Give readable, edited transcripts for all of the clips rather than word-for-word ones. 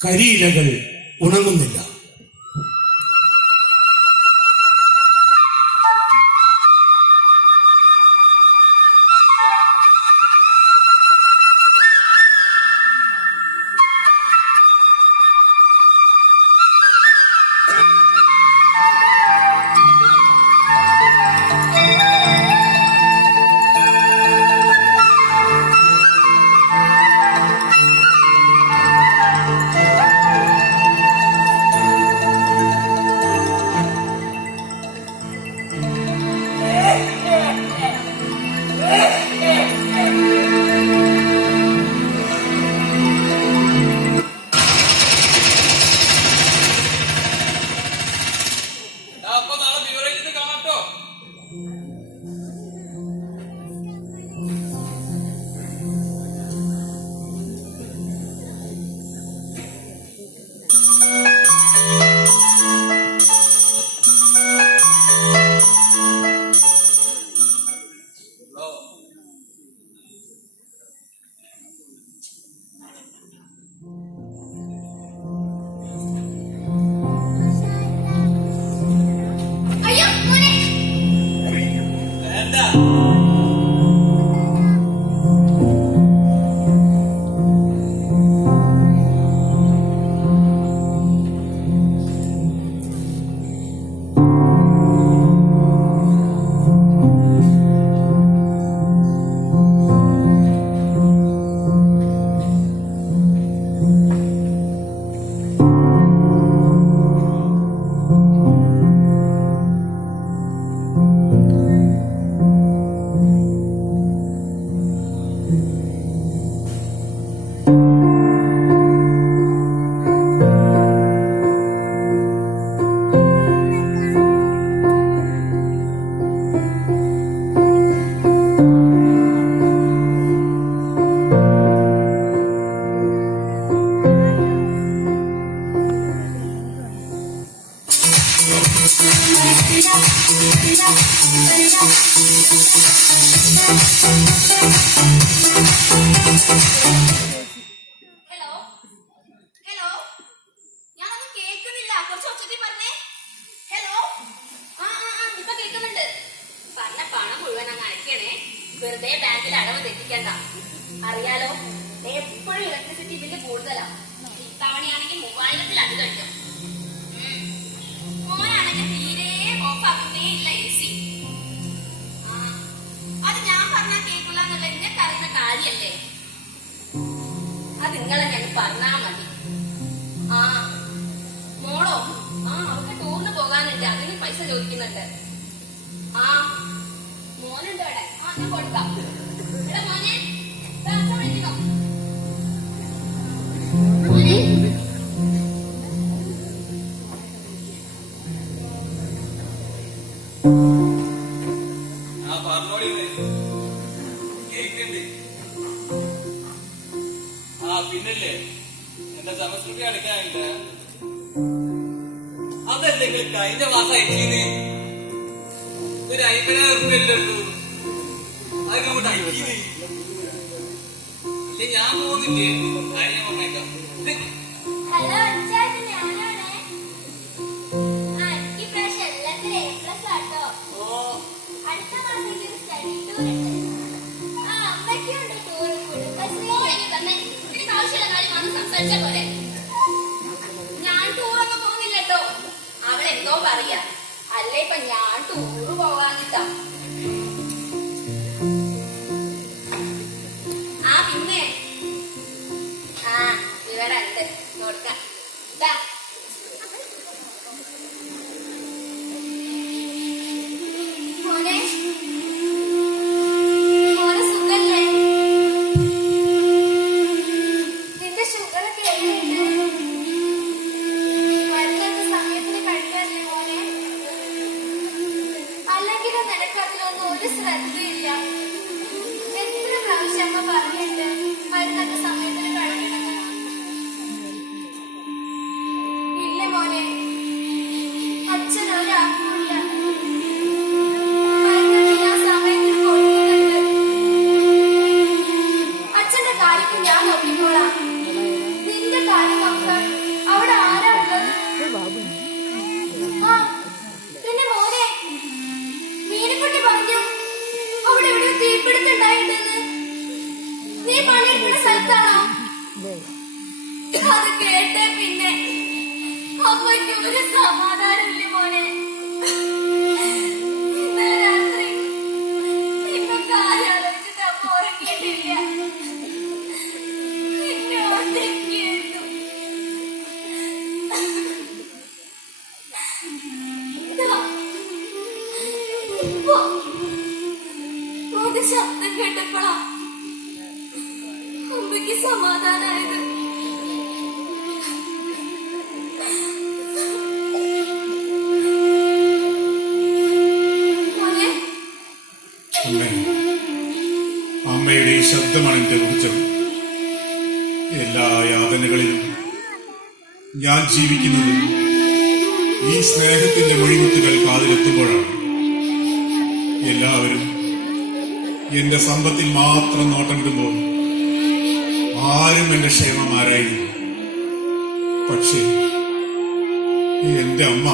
കരിയിലകൾ ഉണങ്ങുന്നില്ല. വെറുതെ ബാങ്കിൽ അടവ് തെറ്റിക്കണ്ട. അറിയാലോ, എപ്പോഴും ഇലക്ട്രിസിറ്റി ബില്ല് കൂടുതലാ. ഇത്തവണയാണെങ്കിൽ 3000-ലധികം. മോനാണെങ്കിൽ തീരെ ഓഫാക്കുന്നേ ഇല്ല AC. അത് ഞാൻ പറഞ്ഞാൽ കേൾക്കില്ല എന്നുള്ള നിനക്ക് അറിയുന്ന കാര്യല്ലേ. അത് നിങ്ങളെ ഞാൻ പറഞ്ഞാ മതി. മോളോ, അവർക്ക് ടൂറിന് പോകാനുണ്ട്, അതിന് പൈസ ചോദിക്കുന്നുണ്ട്. മോനുണ്ട് അവിടെ. ഞാൻ കൊടുക്കാം. ഇവിടെ മോനെ വിളിക്കണോ? മോനെ പിന്നല്ലേ എന്റെ സമസ്കൃതി അടയ്ക്കാനുണ്ട്. അതല്ലെങ്കിൽ കഴിഞ്ഞ മാസം അയച്ചീന്ന് ഒരു 50,000 ഉറുപ്പിയല്ലോ. അതിനോട്ട് അയച്ചീന്ന് അല്ലെ ഞാൻ പോകുന്നില്ലേ? കാര്യം പറഞ്ഞേക്കാം. ഹലോ അച്ഛാ, ഞാനാണ്. ഈ പ്രാവശ്യം എല്ലാത്തിനും A+ ആട്ടോ. അടുത്ത മാസം എനിക്ക് സ്റ്റഡി ടൂർ ഉണ്ട്. അമ്മയ്ക്കുണ്ട് ടൂർ. കുടുംബശ്രീ ആവശ്യമുള്ള കാര്യം വന്ന് സംസാരിച്ച പോലെ. ഞാൻ ടൂറൊന്നും പോകുന്നില്ലട്ടോ. അവളെന്തോ പറയാ. അല്ല ഇപ്പൊ ഞാൻ ടൂറ് പോവാനിട്ടാ. പിന്നെ ഇവിടെ ഉണ്ട് നോക്കാം. മോനെ മോനെ സുഖല്ലേ? നിന്റെ ഷുഗറൊക്കെ എങ്ങനെയുണ്ട്? മരുന്നൊക്കെ സമയത്തിന് കഴിക്കാറില്ലേ മോനെ? അല്ലെങ്കിലും നിനക്കതിലൊന്നും ഒരു ശ്രദ്ധയില്ല. എത്ര പ്രാവശ്യം അമ്മ പറഞ്ഞിട്ട് മരുന്നൊക്കെ സമയത്തിന് കഴിക്കണമെന്ന്. ഇല്ല മോനെ, അച്ഛൻ ഒരാൾക്കുമില്ല. മരുന്നൊക്കെ ഞാൻ സമയത്തിന് കൊടുക്കുന്നുണ്ട്. അച്ഛന്റെ കാര്യത്തിൽ ഞാൻ നോക്കിക്കോളാം. നിന്റെ കാര്യം നോക്കാൻ അവിടെ ആരാ ഉള്ളത്? പിന്നെ മോനെ, മീനുക്കുട്ടി പറഞ്ഞു അവിടെ എവിടെ തീപിടുത്തുണ്ടായിട്ടെന്ന്. നീ പണിയെടുക്കുന്ന സ്ഥലത്താണോ? അത് കേട്ടേ പിന്നെ അമ്മയ്ക്ക് ഒരു സമാധാനമില്ല മോനെ. ഇന്നലെ രാത്രി ഇപ്പൊ കാര്യം ആലോചിച്ചിട്ട് അമ്മ ഉറങ്ങിയിട്ടില്ല. എന്നെ ഓർത്തിരിക്കുന്നു. ഇപ്പൊ ശബ്ദം കേട്ടപ്പോഴാ അമ്മയ്ക്ക് സമാധാനായത്. അമ്മയുടെ ഈ ശബ്ദമാണ് എന്റെ ഊർജം. എല്ലാ യാതനകളിലും ഞാൻ ജീവിക്കുന്നത് ഈ സ്നേഹത്തിന്റെ മൊഴിമുത്തുകൾ കാതിലെത്തുമ്പോഴാണ്. എല്ലാവരും എന്റെ സമ്പത്തിൽ മാത്രം നോട്ടമിടുമ്പോൾ ആരും എന്റെ ക്ഷേമം ആരായിരുന്നു. പക്ഷേ എന്റെ അമ്മ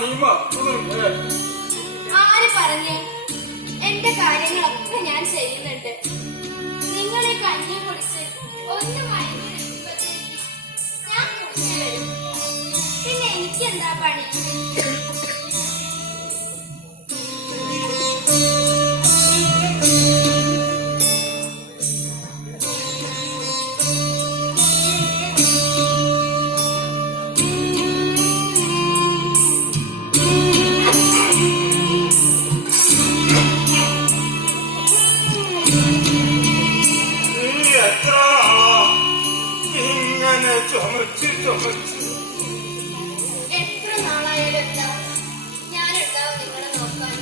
നീ മറക്കുന്നുണ്ട്. ആര് പറഞ്ഞു? എന്റെ കാര്യങ്ങളൊക്കെ ഞാൻ ചെയ്യുന്നുണ്ട്. നിങ്ങളെ കഞ്ഞി കുടിച്ച് ഒന്ന് മയങ്ങി നിൽക്കുമ്പോഴത്തേക്ക് ഞാൻ കുടിച്ചു വരും. പിന്നെ എനിക്കെന്താ പണി? നീ എത്ര ഇങ്ങനെ ചുമച്ച് എത്ര നാളായാലും എന്താ, ഞാനുണ്ടാവും നിങ്ങളെ നോക്കാൻ.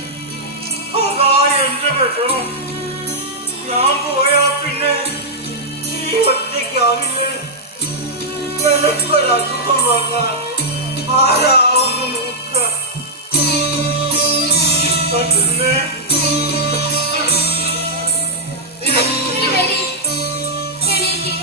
അതാ എന്റെ വിഷമം. ഞാൻ പോയാ പിന്നെ നീ ഒറ്റയ്ക്കാവില്ലേ? നിനക്കൊരസുഖം വന്നാൽ ആരാവുന്നു നോക്കുക. പിന്നെ നീ വരി, എണീക്ക്.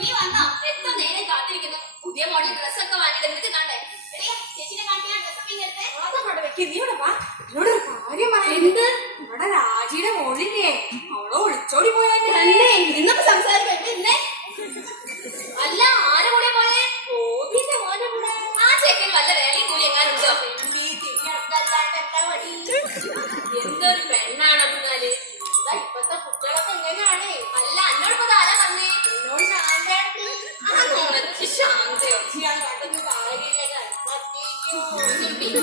നീ വന്നോ? എത്ര നേരം കാത്തിരിക്കുന്നു. പുതിയ മോഡൽ ഡ്രസ്സൊക്കെ വാങ്ങിയിട്ട് എന്നിട്ട് കാണണ്ടേ? എടീ, ചേച്ചിനെ കാണിക്കാൻ ഡ്രസ്സൊക്കെ ഇങ്ങനത്തെ എന്ത്? ഇവിടെ രാജിയുടെ മോളില്ലേ, അവളോ ഒളിച്ചോടി പോയാലേ. തന്നെ ഇന്നൊക്കെ സംസാരിക്കാം. ഇന്നേ അല്ല, ആരെ കൂടെ പോയേ? ഗോപിന്റെ മോനെ കൂടെ. ആ ചെക്കൻ വല്ല വേലയും കൂലി എങ്ങാനുണ്ടോ? എന്തൊരു പെണ്ണാണെന്നാല്. ഇപ്പത്തെ കുട്ടികളൊക്കെ എങ്ങനെയാണേ. അല്ല, എന്നോടിപ്പോ ആരാ പറഞ്ഞേ? എന്നോട് ശാന്തേ അതൊന്നും ശാന്തയോ? ഞാൻ കണ്ടൊന്നും കാര്യമില്ല. പിന്നെ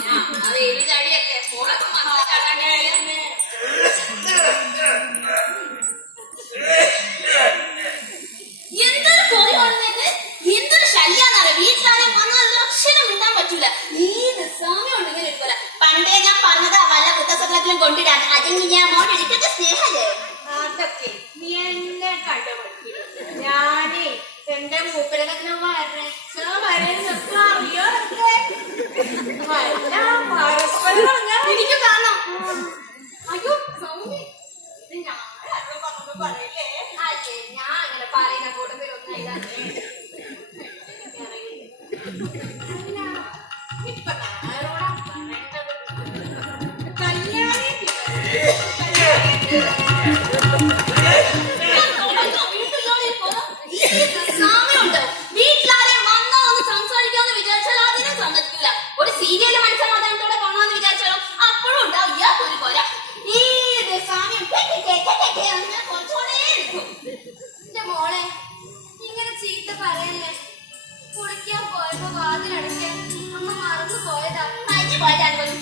അത് ഏത് ചാടിയൊക്കെ മോളൊക്കെ മക്കളെ ചാടാണ്ടിരിക്കുക. എന്തൊരു പൊറി വന്നത്, എന്തൊരു ശല്യാന്നറിയാം. വീട്ടിലാരെയും വന്നതൊരു അക്ഷരം മിണ്ടാൻ പറ്റൂല. ഏത് സമയം ഉണ്ടെങ്കിലും ഇരിക്കൂല. പണ്ടേ ഞാൻ പറഞ്ഞതാ വല്ല വൃദ്ധസദനത്തിലും കൊണ്ടിടാൻ. അതെങ്കിൽ ഞാൻ മോടെ ഇരിക്കത്തെ സ്നേഹല്ലേ. അതൊക്കെ നീ എന്നെ കണ്ടുപിടിക്കും. ഞാനേ എന്റെ മൂപ്പരങ്ങനെ വരച്ച വരച്ചൊക്കെ അറിയോ. എനിക്ക് കാണാം. അയ്യോ സൗമ്യ, ഇത് ഞാനോ പറഞ്ഞു പറയില്ലേ. അല്ലേ, ഞാൻ അങ്ങനെ പറയുന്ന കൂട്ടത്തിലൊന്നും ഇല്ല. ഇപ്പൊ ഞാനോടാ പറയേണ്ടത്. കല്യാണി സമയമുണ്ട്. വീട്ടിലാരെയും വന്നോ ഒന്ന് സംസാരിക്കാന്ന് വിചാരിച്ചാൽ അതിനും സമ്മതിക്കില്ല. ഒരു സീരിയല് മനസ്സമാധാനത്തോടെ കാണാന്ന് വിചാരിച്ചാലോ അപ്പോഴും ഉണ്ടാവും ഇയാൾക്കൊരു പോരാ. ഏത് സമയം കുറച്ചുകൂടെ എടുക്കും. എന്റെ മോളെ, ഇങ്ങനെ ചീത്ത പറയല്ലേ. കുളിക്കാൻ പോയപ്പോ വാതിലടയ്ക്കാൻ അമ്മ മറന്നു പോയതാ. മഞ്ഞു പോയതാണ് പോലും.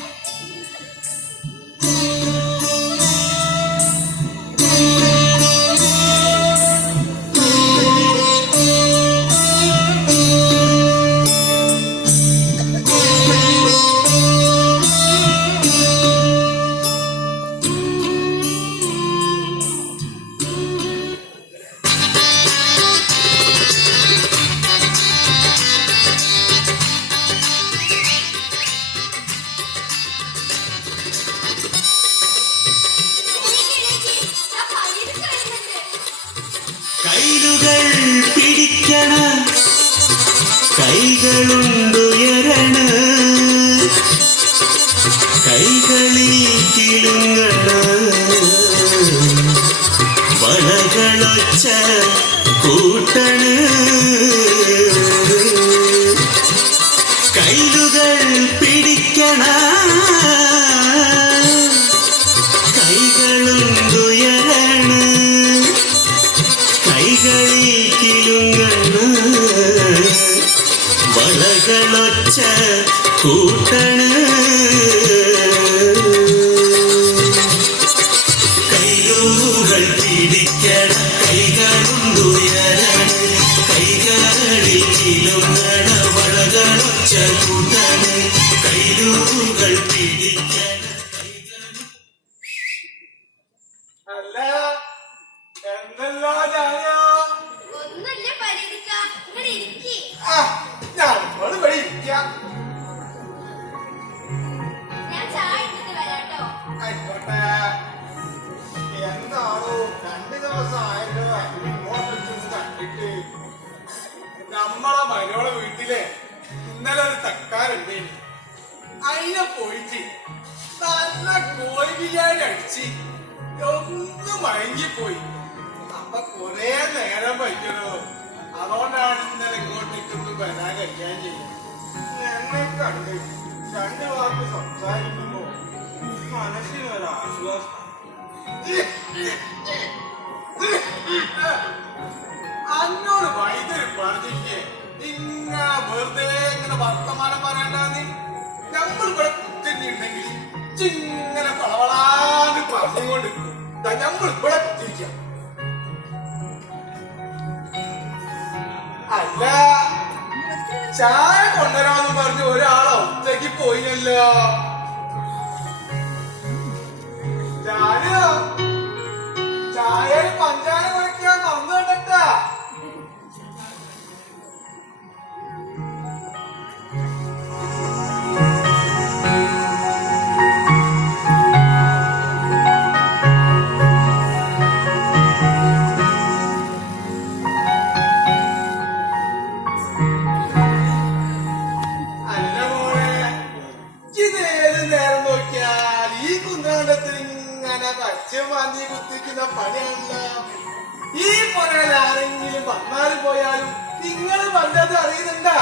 കൈലുകൾ പിടിക്കണ കൈകളുണ്ടുയരണ കൈകളിൽ കിളുങ്ങണ വളകളൊച്ച കൂട്ടണ കൈലുകൾ പിടിക്കണ കൈകളിൽ കിലുങ്ങണ വളകളൊച്ച കൂട്ടണ കൈകൾ പിടിക്കണ കൈകളുണ്ടുയരണ കൈകളിൽ കിലുങ്ങണ വളകളൊച്ച കൂട്ടണ കൈകൾ പിടിക്കണ അല്ല എന്തല്ലോ ഞാനോ ഒന്നുമില്ല പരിധിക്ക ഇങ്ങനെ ഇരിക്കി ഞമ്മള് ഇവിടെ ഇരിക്കാം. ഞാൻ ചായ എടുത്തിട്ട് വരാട്ടോ. ആയിക്കോട്ടെ. എന്താണോ 2 ദിവസമായല്ലോ ഇങ്ങോട്ട് കണ്ടിട്ട്. നമ്മളെ മരോളെ വീട്ടിലെ ഇന്നലെ ഒരു തക്കാറുണ്ട്. അതിനെ പോയിട്ട് നല്ല കോഴി ബിരിയാണി അടിച്ച് ഒന്ന് മയങ്ങിപ്പോയി. അപ്പൊ കൊറേ നേരം പറ്റണോ. അതുകൊണ്ടാണ് ഇന്നലെ ഇങ്ങോട്ടേക്കൊന്നും വരാൻ കഴിയാൻ ചെയ്യുന്നത്. ഞങ്ങൾ കണ്ട് 2 വാക്ക് സംസാരിക്കുമ്പോ മനസ്സിനൊരാശ്വാസം. അന്നോട് വൈദ്യുതി പറഞ്ഞില്ലേ ഇങ്ങനെ വെറുതെ ഇങ്ങനെ വർത്തമാനം പറയണ്ടെന്ന്. നമ്മൾ ഇവിടെ കുത്തിട്ടുണ്ടെങ്കിൽ ഇങ്ങനെ വളവളാന്ന് പറഞ്ഞുകൊണ്ടിരിക്കും. നമ്മൾ ഇവിടെ കുത്തിരിക്കാം. അല്ല ചായ കൊണ്ടുവരാന്ന് പറഞ്ഞ് ഒരാളെ ഒറ്റയ്ക്ക് പോയില്ലല്ലോ. ചായ പഞ്ചാര കുഴക്കാൻ മറന്നു കണ്ടട്ടാ. അല്ല മോളെ ഇതേത് നേരം നോക്കിയാൽ ഈ കുന്നാണ്ടത്തിൽ ഇങ്ങനെ പച്ച മാന്തി കുത്തിക്കുന്ന പണിയല്ല. ഈ പുറയിൽ ആരെങ്കിലും വന്നാലും പോയാലും നിങ്ങൾ പണ്ടത് അറിയുന്നുണ്ടാ?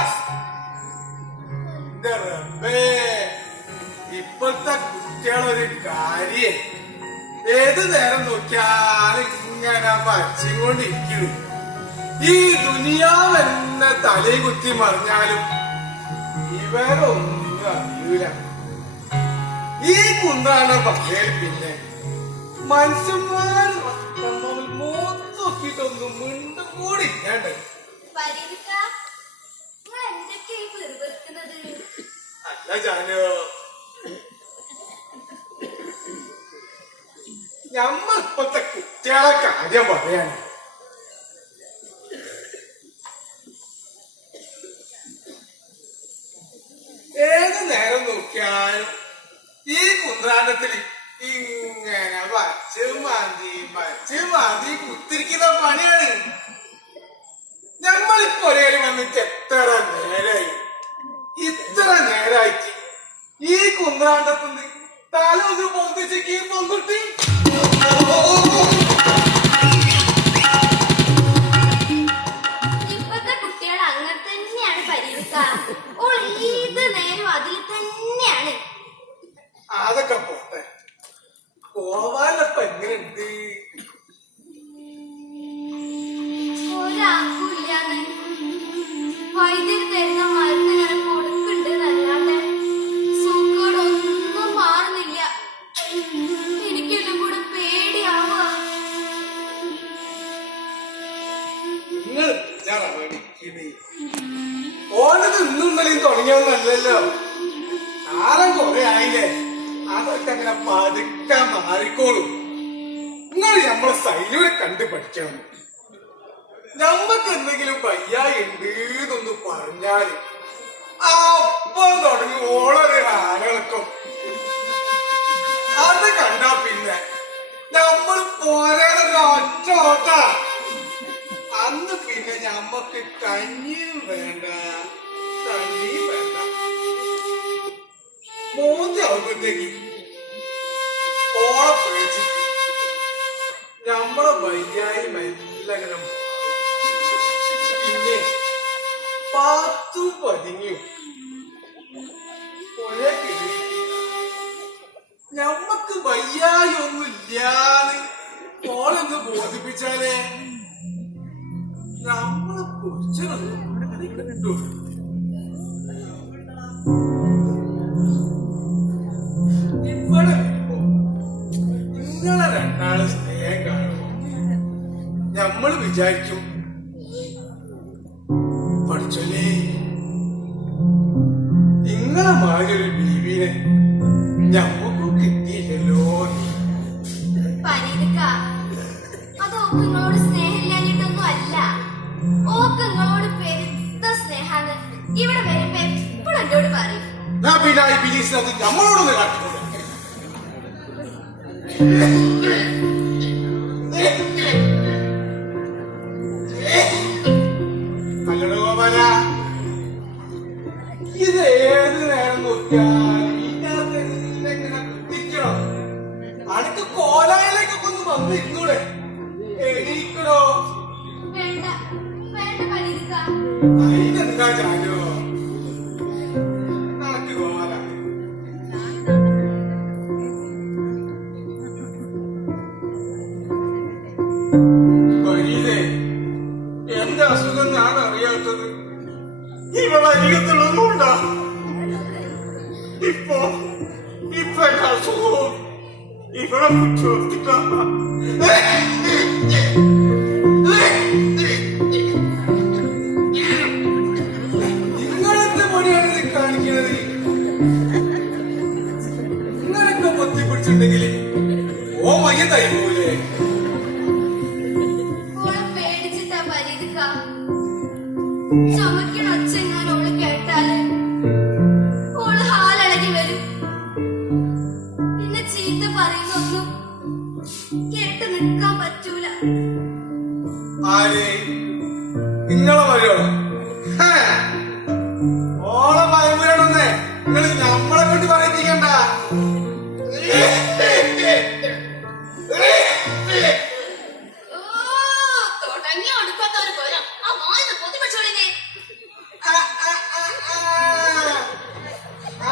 എന്റെ റബ്ബേ, ഇപ്പോഴത്തെ കുട്ടികളൊരു കാര്യം ഏത് നേരം നോക്കിയാലും ഇങ്ങനെ പച്ചിക്കൊണ്ടിരിക്കുന്നു. ഈ ദുനിയാവ് എന്നെ തലയിൽ കുത്തി മറിഞ്ഞാലും ഇവരൊന്നും അറിയൂല. ഈ കുന്താണ് പകൽ പിന്നെ മനുഷ്യന്മാർ നോക്കിയിട്ടൊന്നും മിണ്ടും കൂടി ഇല്ലാണ്ട്. പരിധിക്ക നിങ്ങൾ എന്തൊക്കെയാ ഈ വെറുതെക്കുന്നത്? അല്ല ജാനോ, ഞമ്മളിപ്പത്തെ കുട്ടികളെ കാര്യം പറയാൻ ഏത് നേരം നോക്കിയാലും ഈ കുന്ത്രാണ്ടത്തിൽ ഇങ്ങനെ വച്ച് മാന്തി കുത്തിരിക്കുന്ന പണിയാണ്. ഞമ്മളിപ്പോ ഒരേലും വന്നിട്ട് എത്ര നേരായി. ഇത്ര നേരായിട്ട് ഈ കുന്ത്രാണ്ടത്തുനിന്ന് തല ഒന്ന് പൊന്തിച്ചേക്ക് പൊന്തുട്ടി. ഇപ്പത്തെ കുട്ടികൾ അങ്ങനെ തന്നെയാണ് പരിധിക്ക. ഓൾ ഏത് നേരം അതിൽ തന്നെയാണ്. അതൊക്കെ പോട്ടെ, പോവാനപ്പ എങ്ങനെയുണ്ട്? ഒരാൾക്കുമില്ലാന്ന് വൈദ്യുതി തരുന്ന മരുന്ന് ഇങ്ങനെ കൊടുക്കുന്നുണ്ട് എന്നല്ലാതെ സൂക്കേടൊന്നും മാറുന്നില്ല. എനിക്കെല്ലാം കൂടെ പേടിയാവുക. നിങ്ങൾ ഓനത് ഇന്നും ഇന്നലെയും തുടങ്ങിയൊന്നല്ലല്ലോ. ആരും കുറെ ആയില്ലേ. അതൊക്കെ അങ്ങനെ പതുക്കാൻ മാറിക്കോളും. നിങ്ങൾ നമ്മളെ സൈലൂരെ കണ്ടു പഠിക്കണം. നമ്മക്ക് എന്തെങ്കിലും വയ്യായുണ്ട് എന്നൊന്ന് പറഞ്ഞാല് അപ്പം തുടങ്ങി ഓളൊരു ആനകളൊക്കെ അത് കണ്ടാ പിന്നെ നമ്മൾ പോരാനൊരു ഒറ്റ ഓട്ട. അന്ന് പിന്നെ ഞമ്മക്ക് കഞ്ഞിയും വേണ്ട തണ്ണിയും വേണ്ട. മോന്താവുമ്പോഴത്തേക്ക് ഓളെ പേടിച്ച് നമ്മളെ വയ്യായി മെല്ലങ്ങനെ പിന്നെ പാത്തും പതിങ്ങിയും ഒരേ കിഴി ഞമ്മക്ക് വയ്യായി ഒന്നും ഇല്ലാന്ന് ഓളൊന്ന് ബോധിപ്പിച്ചാലേ ഇവിടെ നിങ്ങളെ രണ്ടാള് സ്നേഹം കാണുമ്പോ ഞമ്മള് വിചാരിക്കും പഠിച്ചോലേ നിങ്ങളെ മാതിരി ബീവിനെ ഞമ്മക്കും കിട്ടിയില്ലല്ലോ. പരീതിക്ക, അത് ഓക്ക് നിങ്ങളോട് സ്നേഹമില്ലാഞ്ഞിട്ടൊന്നും അല്ല. ഓക്ക് നിങ്ങളോട് പെരുത്ത സ്നേഹാന്ന് ഇവിടെ വരുമ്പോ എപ്പോഴും എന്നോട് പറയും. ഞാൻ പിന്നെ ഈ ബിലീസിനകത്ത് ഞമ്മളോടൊന്ന് കാട്ടിക്കൊണ്ട് അല്ലടോ ഗോപാല, ഇത് ഏത് നേരം നോക്കിയാലും ഇതിനകത്ത് എന്നെ ഇങ്ങനെ കുത്തിക്കണോ? അടുത്ത് കോലായിലേക്കൊക്കെ ഒന്ന് വന്നിരുന്നൂടെ? എണീക്കണോ? വേണ്ട വേണ്ട പരീതിക്ക. അതിനെന്താ ചാലോ നടക്ക് ഗോപാല. വരീലേ, എന്റെ അസുഖം ഞാൻ അറിയാത്തത് ഇവളെ അരികത്തുള്ളതുകൊണ്ടാ. ഇപ്പൊ എന്റെ അസുഖവും ഇവളെ ചോദിച്ചിട്ടാ. നിങ്ങളെന്ത് പണിയാണ് ഇത് കാണിക്കുന്നത്? നിങ്ങളൊക്കെ പൊത്തി പിടിച്ചിട്ടുണ്ടെങ്കിൽ ഓ മയ്യത്തായി പോലെ. ഓളെ പേടിച്ചിട്ടാ പരീതിക്ക. ചുമക്കണ ഒച്ചെങ്ങാനും ഓള് കേട്ടാല് ഓള് ഹാലടങ്ങി വരും. പിന്നെ ചീത്ത പറയുന്നൊന്നും കേട്ട് നിൽക്കാൻ പറ്റൂല. ആര്? നിങ്ങളെ മരുമോളോ? ഓളെ മരുമോളൊന്നേ നിങ്ങൾ നമ്മളെ കൊണ്ട് പറയിപ്പിക്കണ്ട. ഓ, തുടങ്ങി ഒടുക്കാത്ത ഒരു കൊലം. ആ വായിന്ന് പൊത്തി പിടിച്ചോളിനെ.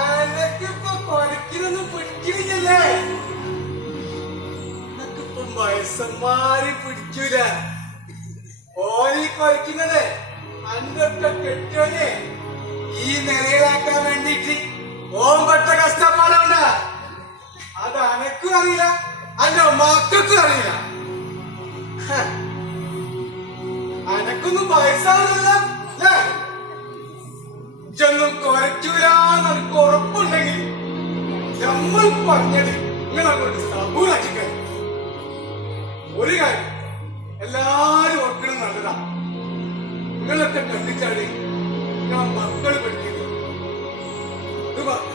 അനക്കിപ്പോ കൊലക്കിനൊന്നും പിടിക്കണില്ലേ? എനിക്കിപ്പം വയസ്സന്മാരെ പിടിക്കൂല. ഓലി കൊലക്കുന്നത് അന്നൊക്കെ കെട്ടോനെ ഈ നിലയിലാക്കാൻ വേണ്ടിട്ട് ഓൻ പെട്ട കഷ്ടപ്പാടുണ്ട. അത് അനക്കും അറിയില്ല, അന്റെ മക്കൾക്കും അറിയില്ല. അനക്കൊന്നും വയസ്സാവുന്നില്ല. ഇതൊന്നും കുറയ്ക്കൂലെന്ന് എനിക്ക് ഉറപ്പുണ്ടെങ്കിൽ നമ്മൾ പറഞ്ഞത് നിങ്ങളങ്ങോട്ട് സബൂറാക്കിക്കാൻ. ഒരു കാര്യം എല്ലാരും ഓർക്കണം നല്ലതാ. നിങ്ങളൊക്കെ കണ്ടിച്ചാടി ഞാൻ മക്കൾ പഠിക്കുന്നത് ഇത് പറഞ്ഞു.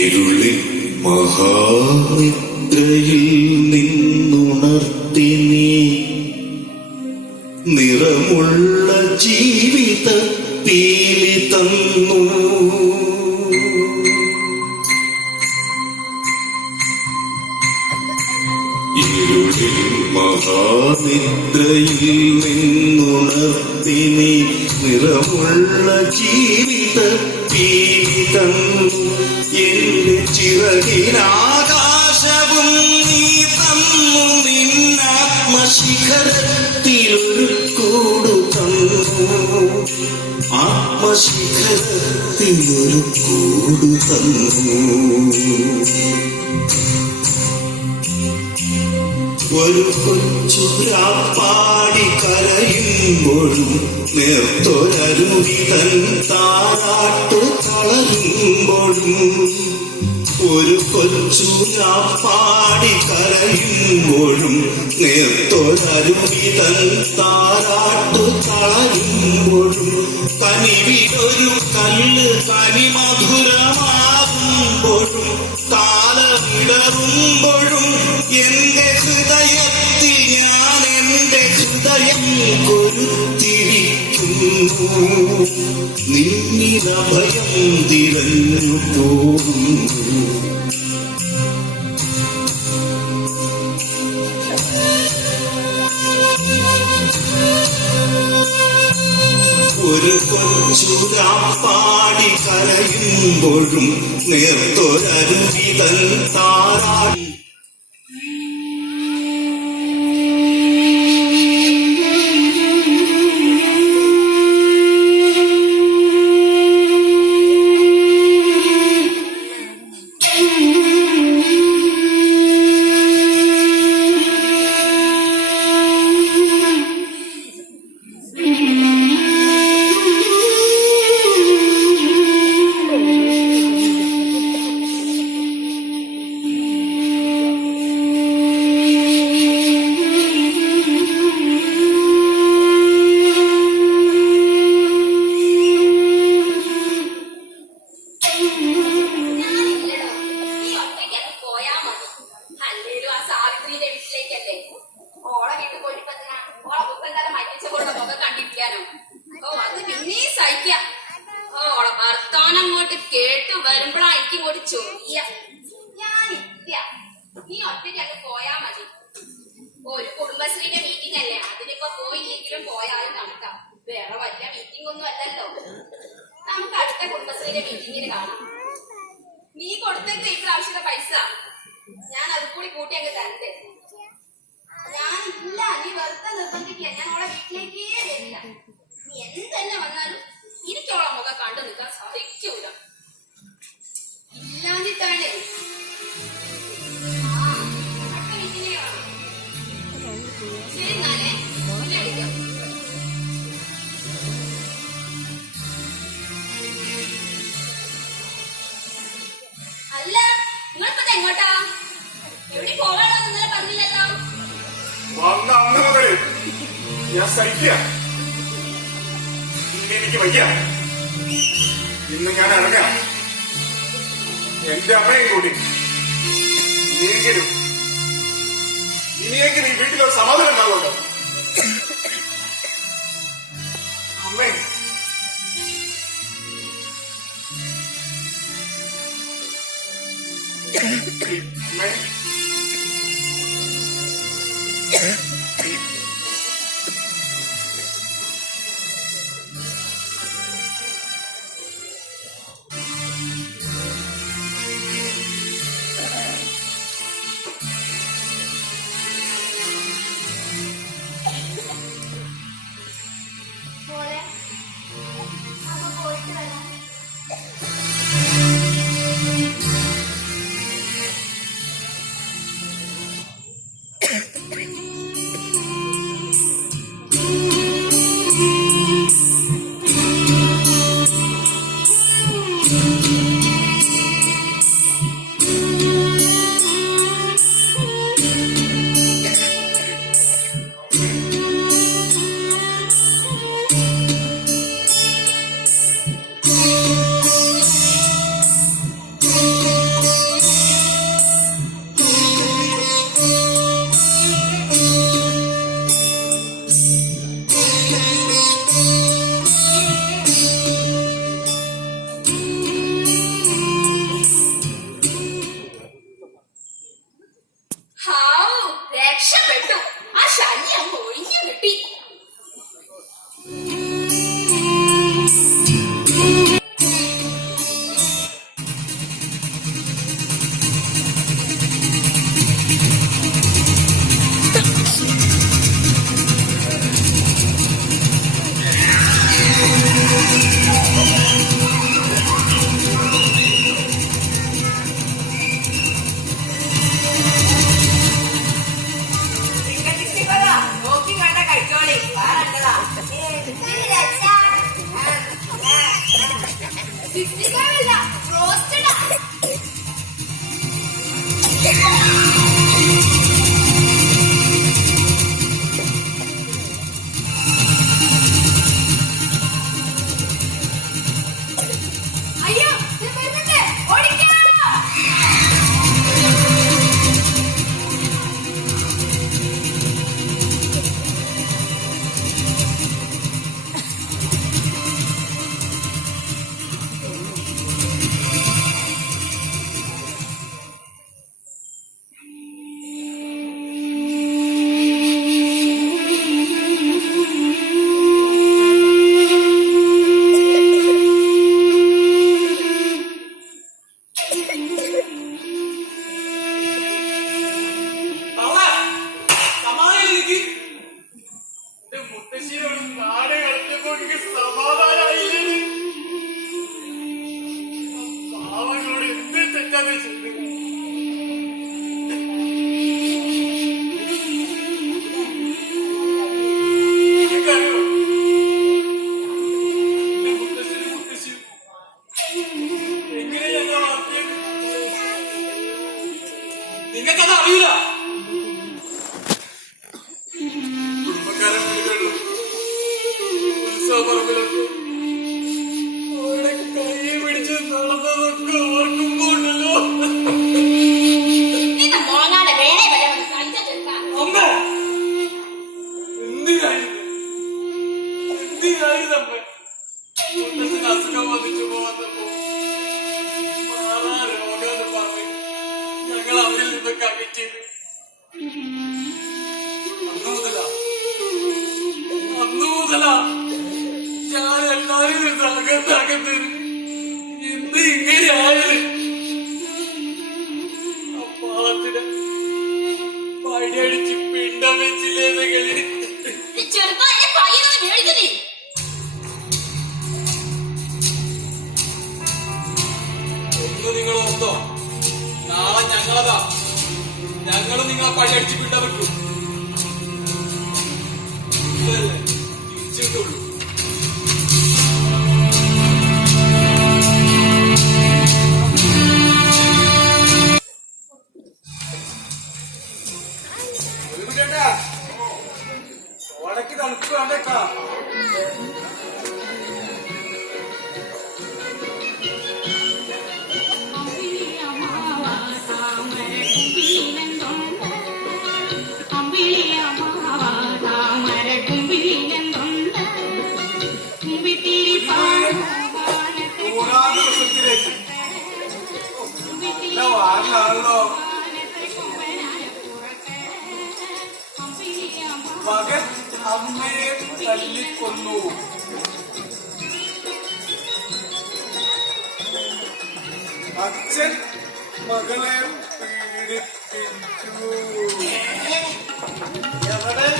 ഇരുളിൽ മഹാനിദ്രയിൽ നിന്നുണർത്തി നീ നിറമുള്ള ജീവിത പീലി തന്നു. ഇരുളിൽ മഹാനിദ്രയിൽ നിന്നുണർത്തി നീ നിറമുള്ള ജീവിത പീലി തന്നു. എന്റെ ചിറകിനാകാശവും നീ തന്നു. നിന്നാത്മശിഖരത്തിലൊരു കൂടു തന്നു. ആത്മശിഖരത്തിലൊരു കൂടു തന്നു. ഒരു കൊച്ചുരാപ്പാടി കരയുമ്പോഴും നേർത്തൊരരുവി തൻ താരാട്ട് കളയുമ്പോഴും ഒരു കൊച്ചുരാപ്പാടി കരയുമ്പോഴും നേർത്തൊരരുവി തൻ താരാട്ട് കളയുമ്പോഴും കനിവിലൊരു കല്ല് കനിമധുരമാകുമ്പോഴും കാലമിടറുമ്പോഴും എന്റെ ഹൃദയത്തിൽ ഞാൻ എന്റെ ഹൃദയം ഹൃദയം കൊരുത്തിരിക്കുന്നു നിന്നിലഭയം തിരഞ്ഞു പോകുന്നു ഒരു കൊച്ചുരാപ്പാടി കരയുമ്പോഴും നേർത്തൊരരുവിതൻ താരാടി കേട്ടു വരുമ്പോഴാ എനിക്ക് ഇങ്ങോട്ട് ചൊറിയ. ഞാനില്ല, നീ ഒറ്റയ്ക്ക് അങ്ങ് പോയാ മതി. ഒരു കുടുംബശ്രീയുടെ മീറ്റിംഗ് അല്ലേ, അതിനിപ്പോ പോയില്ലെങ്കിലും പോയാലും കണക്കാം. വേറെ വലിയ മീറ്റിംഗ് ഒന്നും അല്ലല്ലോ. നമുക്ക് അടുത്ത കുടുംബശ്രീയുടെ മീറ്റിംഗിന് കാണാം. നീ കൊടുത്തേക്ക് ഇപ്രാവശ്യത്തെ പൈസ ഞാൻ അത് കൂടി കൂട്ടി അങ്ങ് തരണ്ടേ? ഞാനില്ല, നീ വെറുതെ നിർബന്ധിക്കുക. ഞാൻ അവളെ വീട്ടിലേക്കേ വരില്ല. നീ എന്ത് തന്നെ വന്നാലും എനിക്കവളെ മുഖം കണ്ടു നിൽക്കാൻ സഹിക്കൂല. ഇല്ലാഞ്ഞിട്ടാണ്. അടുത്ത മീറ്റിംഗിനെ കാണാം. ശരി എന്നാലേ, പിന്നെ വിളിക്കാം. അല്ല, നിങ്ങളിപ്പോ എങ്ങോട്ടാ? എവിടെ പോവാണോ ഇന്നലെ പറഞ്ഞില്ലല്ലോ. വന്ന അന്ന് മുതല് ഞാൻ സഹിക്കുക. ഇനി എനിക്ക് വയ്യ. ഇന്ന് ഞാൻ ഇറങ്ങാം. എന്റെ അമ്മയും കൂടി. ഇനിയെങ്കിലും ഈ വീട്ടിലൊരു സമാധാനം ഉണ്ടാവുമല്ലോ. അമ്മേ, അമ്മേ, മോളെ, അമ്മ പോയിട്ട് വരാം. രക്ഷപ്പെട്ടു. ആ ശല്യം ഒഴിഞ്ഞു കിട്ടി. സിക്സ്റ്റിക്കാരല്ല, റോസ്റ്റഡാ. അയ്യോ, വരുന്നുണ്ട്, ഓടിക്കാനോ? എനിക്കത് ചെയ്തു. എനിക്കറിയോ എന്റെ മുത്തശ്ശനും മുത്തശ്ശിയും എങ്ങനെ ഞങ്ങൾ വളർത്തിയത്? നിങ്ങൾക്കത് അറിയില്ല. കുടുംബക്കാരെ വീടുകളിലും ഉത്സവപ്പറമ്പിലൊക്കെ അവരുടെ കൈ പിടിച്ച് നടന്നതൊക്കെ ഓർക്കുമ്പോണ്ടല്ലോ നിന്റെ മോനാടെ വേണേ വരെ ഒന്ന് സഹിച്ചെടുക്കാം. അമ്മ എന്തിനായിരുന്നു അമ്മ മുത്തച്ഛന് അസുഖം വന്നിച്ചു പോകുന്നപ്പോ മാറാ രോഗം പറഞ്ഞ് ഞങ്ങൾ അവരിൽ നിന്നൊക്കെ അകറ്റിയത്? അന്നു മുതലാ ഞാൻ എല്ലാരും അകന്നകന്നത്. എന്ത് ഇങ്ങനെയായത്? അപ്പാളത്തിന് പടിയടിച്ച് പിണ്ടം വെച്ചില്ലേ കളി? ഈ ചെറുപ്പം എന്റെ കയ്യിൽ നിന്ന് മേടിക്കുന്നേ. ഒന്ന് നിങ്ങൾ ഓർത്തോ, നാളെ ഞങ്ങളതാ, ഞങ്ങളും നിങ്ങളെ പടിയടിച്ച് പിണ്ടം വിട്ടു. ഇതല്ലേ തിരിച്ചിട്ടുള്ളൂ. ഓടക്ക് തണുപ്പ് വേണ്ടേക്കാ. മൂന്നാം ദിവസത്തിലേക്ക് വാറിലാണല്ലോ. മകൻ അമ്മയെ തല്ലിക്കൊന്നു. അച്ഛൻ മകളെ പീഡിപ്പിച്ചു. എവിടെ